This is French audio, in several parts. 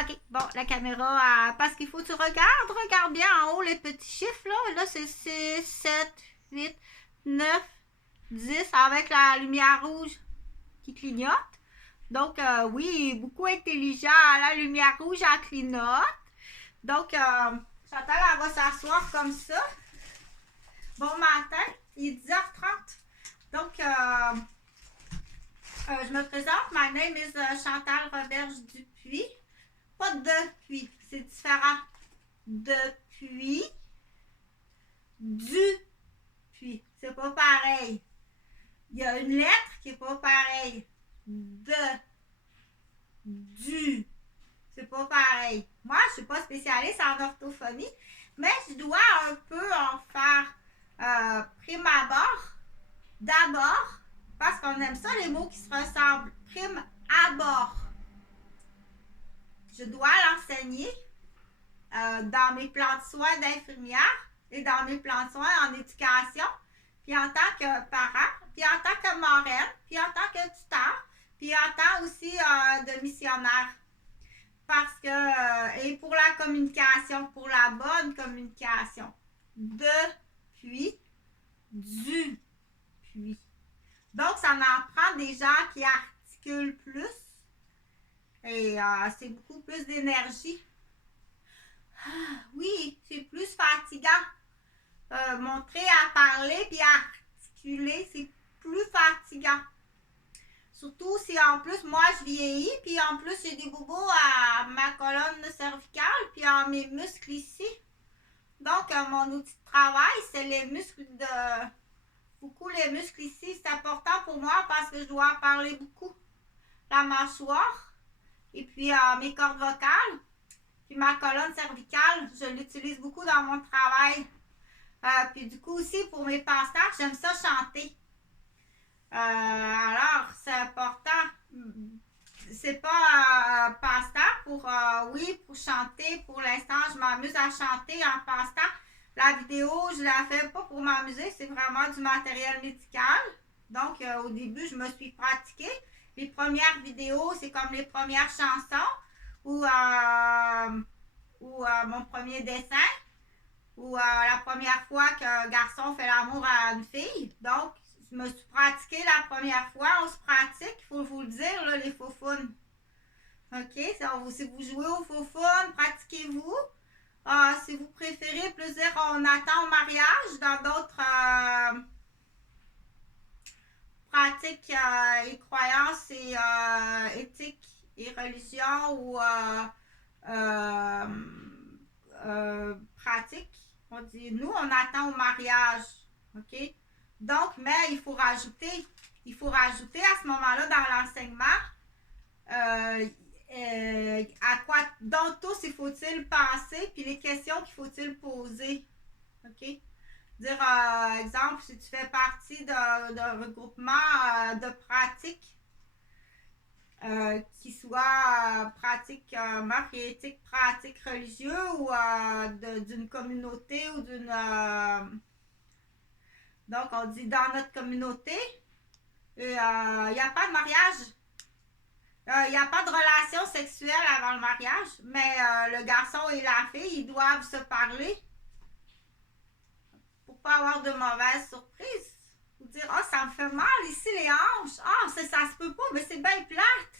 OK, bon, la caméra, parce qu'il faut que tu regardes bien en haut les petits chiffres, là. Là, c'est 6, 7, 8, 9, 10, avec la lumière rouge qui clignote. Donc, oui, beaucoup intelligent. La lumière rouge, elle clignote. Donc, Chantal, elle va s'asseoir comme ça. Bon matin, il est 10h30. Donc, je me présente. My name is Chantal Roberge Dupuis. Pas depuis, c'est différent. Depuis, du, c'est pas pareil. Il y a une lettre qui est pas pareille. De, du, c'est pas pareil. Moi, je suis pas spécialiste en orthophonie, mais je dois un peu en faire prime abord, d'abord, parce qu'on aime ça les mots qui se ressemblent. Prime abord. Je dois l'enseigner dans mes plans de soins d'infirmière et dans mes plans de soins en éducation, puis en tant que parent, puis en tant que marraine, puis en tant que tuteur, puis en tant aussi de missionnaire. Parce que, et pour la communication, pour la bonne communication. Depuis, du, puis. Donc, ça en prend des gens qui articulent plus. Et c'est beaucoup plus d'énergie. Oui, c'est plus fatigant. Montrer à parler puis à articuler, c'est plus fatigant. Surtout si en plus moi je vieillis, puis en plus j'ai des bobos à ma colonne cervicale, puis à mes muscles ici. Donc mon outil de travail, c'est les muscles de. Beaucoup les muscles ici. C'est important pour moi parce que je dois parler beaucoup. La mâchoire, et puis mes cordes vocales. Puis ma colonne cervicale, je l'utilise beaucoup dans mon travail. Puis du coup aussi pour mes passe-temps, j'aime ça chanter. Alors, c'est important. C'est pas passe-temps pour, oui, pour chanter. Pour l'instant, je m'amuse à chanter en passe-temps. La vidéo, je la fais pas pour m'amuser, c'est vraiment du matériel médical. Donc, au début, je me suis pratiquée. Les premières vidéos, c'est comme les premières chansons ou mon premier dessin ou la première fois qu'un garçon fait l'amour à une fille. Donc, je me suis pratiquée la première fois. On se pratique, il faut vous le dire, là, les faufounes. OK? Si vous jouez au faufoune, pratiquez-vous. Si vous préférez, plus dire on attend au mariage. Dans d'autres pratiques et croyances et éthiques et religions ou pratiques, on dit nous, on attend au mariage. OK? Donc, mais il faut rajouter à ce moment-là dans l'enseignement à quoi dont tous il faut-il penser, puis les questions qu'il faut-il poser. OK? Dire, exemple, si tu fais partie d'un regroupement de pratiques qui soit pratique marque et éthique, pratique religieuse ou d'une communauté ou d'une. Donc, on dit dans notre communauté, il n'y a pas de mariage. Il n'y a pas de relation sexuelle avant le mariage, mais le garçon et la fille, ils doivent se parler pour pas avoir de mauvaises surprises. Ou dire, oh, ça me fait mal ici les hanches. Ah, ça se peut pas, mais c'est bien plate.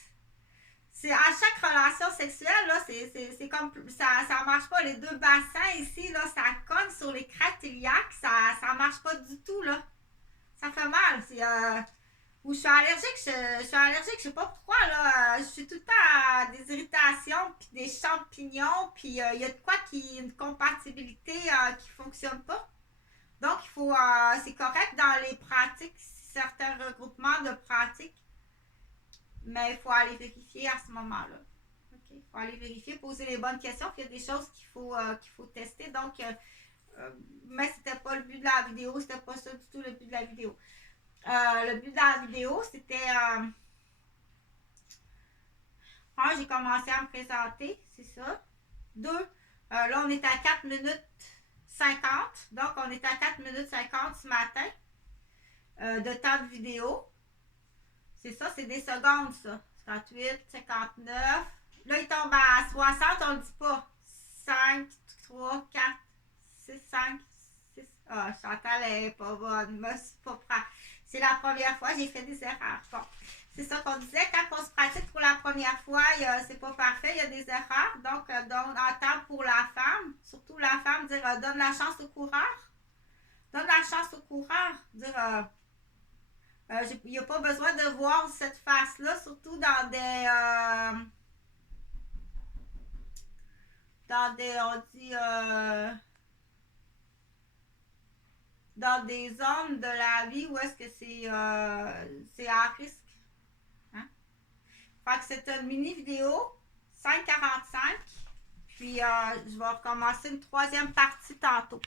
C'est à chaque relation sexuelle, là, c'est comme ça marche pas. Les deux bassins ici, là, ça cogne sur les crêtes iliaques, ça marche pas du tout, là. Ça fait mal. Ou je suis allergique, je sais pas pourquoi, là. Je suis tout le temps à des irritations, puis des champignons, puis il y a de quoi une compatibilité qui fonctionne pas. Donc, il faut, c'est correct dans les pratiques, certains regroupements de pratiques, mais il faut aller vérifier à ce moment-là. Okay? Il faut aller vérifier, poser les bonnes questions, puis il y a des choses qu'il faut tester. Donc, mais c'était pas le but de la vidéo, c'était pas ça du tout le but de la vidéo. Le but de la vidéo, c'était. J'ai commencé à me présenter, c'est ça. 2, là, on est à 4 minutes 50. Donc, on est à 4 minutes 50 ce matin de temps de vidéo. C'est ça, c'est des secondes, ça. 58, 59, Là, il tombe à 60, on le dit pas. 5, 3, 4, 6, 5, 6. Ah, Chantal, elle est pas bonne. Moi, c'est pas prêt. C'est la première fois, j'ai fait des erreurs. Bon, c'est ça qu'on disait. Quand on se pratique pour la première fois, c'est pas parfait, il y a des erreurs. Donc, en temps pour la femme, surtout la femme, dire donne la chance au coureur. Donne la chance au coureur. Dire il n'y a pas besoin de voir cette face-là, surtout on dit, dans des zones de la vie où est-ce que c'est à risque. Hein? Fait que c'est une mini vidéo, 5:45. Puis je vais recommencer une troisième partie tantôt.